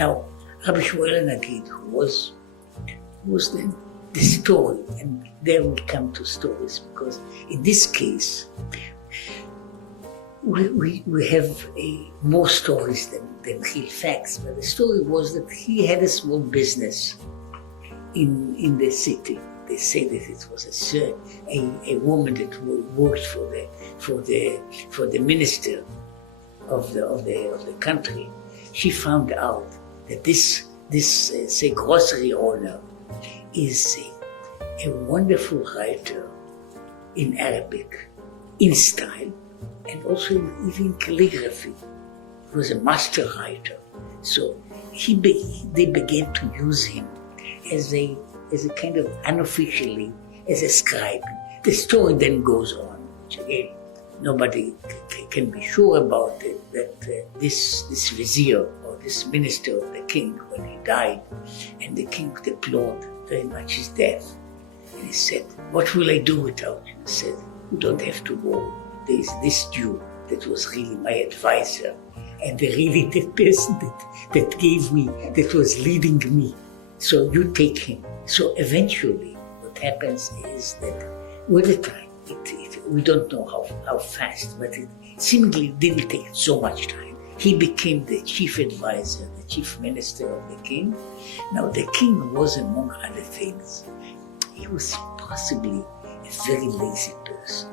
Now, Rabbi Shmuel Hanagid, who was the story, and there we come to stories, because in this case, we have more stories than real facts. But the story was that he had a small business in the city. They say that it was a woman that worked for the minister of the country. She found out that this say grocery owner is a wonderful writer in Arabic, in style, and also even calligraphy. He was a master writer. So they began to use him as a kind of unofficially, as a scribe. The story then goes on, which again, nobody can be sure about it, that this vizier or this minister of the king, when he died, and the king deplored very much his death, and he said, "What will I do without you?" He said, "You don't have to worry. There is this Jew that was really my advisor, and really the person that gave me, that was leading me. So you take him." So eventually, what happens is that with the time, we don't know how fast, but it seemingly didn't take so much time. He became the chief advisor, the chief minister of the king. Now the king was, among other things, he was possibly a very lazy person.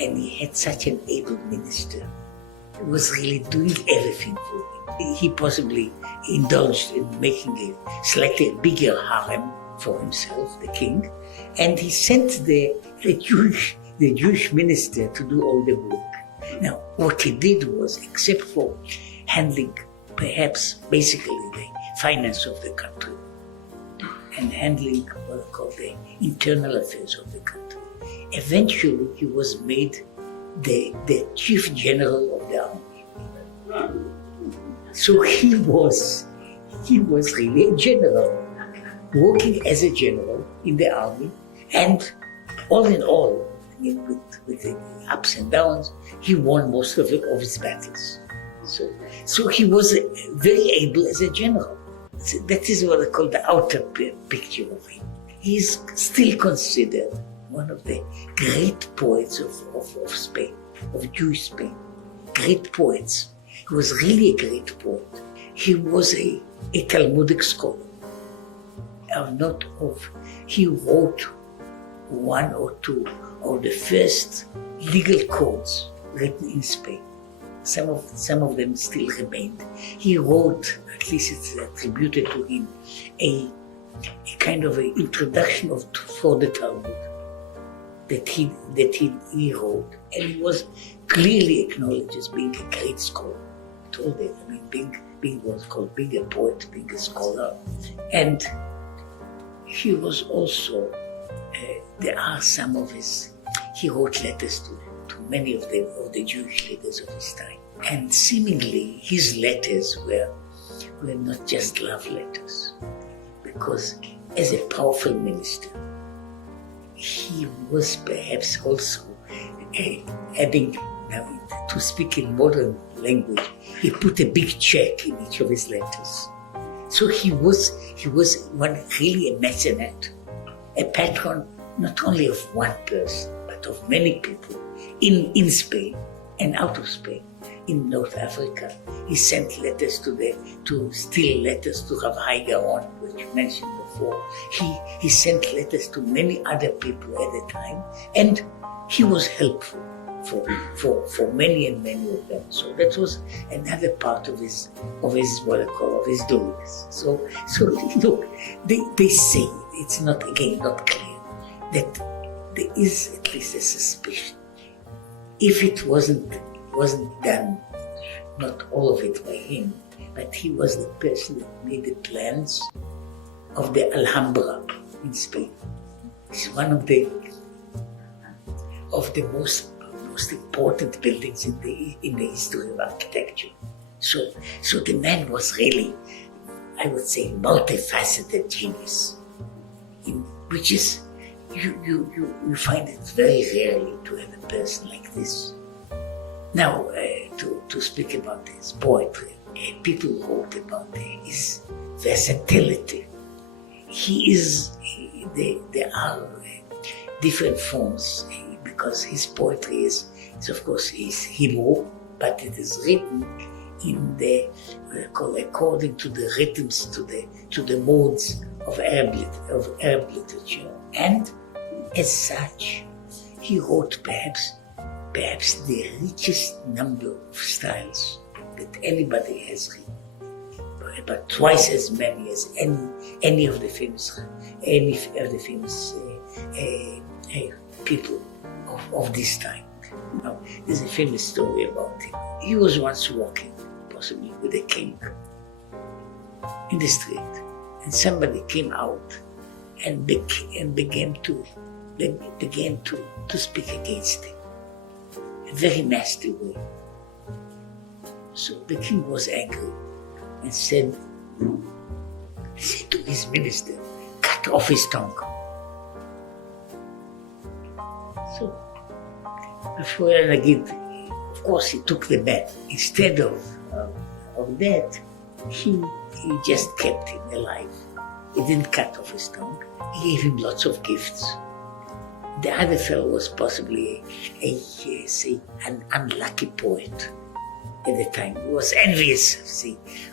And he had such an able minister. He was really doing everything for him. He possibly indulged in making a slightly bigger harem for himself, the king, and he sent the Jewish minister to do all the work. Now, what he did was, except for handling perhaps basically the finance of the country and handling what are called the internal affairs of the country, eventually he was made the chief general of the army. So he was really a general, working as a general in the army, and all in all, with the ups and downs, he won most of his battles. So he was very able as a general. So that is what I call the outer picture of him. He is still considered one of the great poets of Spain, of Jewish Spain. Great poets. He was really a great poet. He was a Talmudic scholar. He wrote one or two of the first legal codes written in Spain. Some of them still remained. He wrote, at least it's attributed to him, a kind of an introduction for the Talmud that he wrote, and he was clearly acknowledged as being a great scholar. I told him, being what's called being a poet, being a scholar, and he was also. There are some of he wrote letters to many of the Jewish leaders of his time. And seemingly his letters were not just love letters, because as a powerful minister, he was perhaps also adding, now to speak in modern language, he put a big check in each of his letters. So he was really a mecenate, a patron not only of one person, but of many people in Spain and out of Spain. In North Africa, he sent letters to Rav Hai Gaon, which you mentioned before. He sent letters to many other people at the time, and he was helpful for many and many of them. So that was another part of his doings. So look, they say, it's not clear, that there is at least a suspicion. If it wasn't done, not all of it by him, but he was the person that made the plans of the Alhambra in Spain. It's one of the most important buildings in the history of architecture. So the man was really, I would say, multifaceted genius, which is you find it very rarely to have a person like this. Now, to speak about his poetry, people wrote about his versatility. There are different forms because his poetry is of course Hebrew, but it is written in according to the rhythms, to the modes of Arab literature, and as such, he wrote perhaps the richest number of styles that anybody has written, about twice as many as any of the famous people of this time. Now, there's a famous story about him. He was once walking, possibly with a king, in the street, and somebody came out and began to speak against him, in a very nasty way. So the king was angry and said to his minister, cut off his tongue. So, before Hanagid, of course, he took the man. Instead of that, he just kept him alive. He didn't cut off his tongue. He gave him lots of gifts. The other fellow was possibly an unlucky poet at the time. He was envious,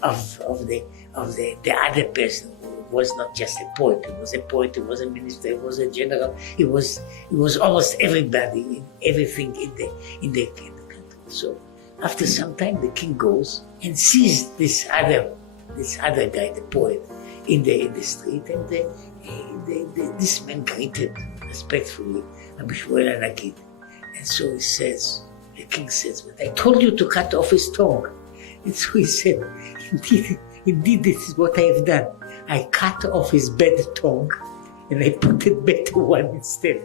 of the other person who was not just a poet. He was a poet, he was a minister, he was a general, he was almost everybody, everything in the country. So after some time the king goes and sees this other guy, the poet, in the street, and this man greeted respectfully Rabbi Hanagid. And so the king says, but I told you to cut off his tongue. And so he said, indeed, this is what I have done. I cut off his bad tongue and I put a better one instead.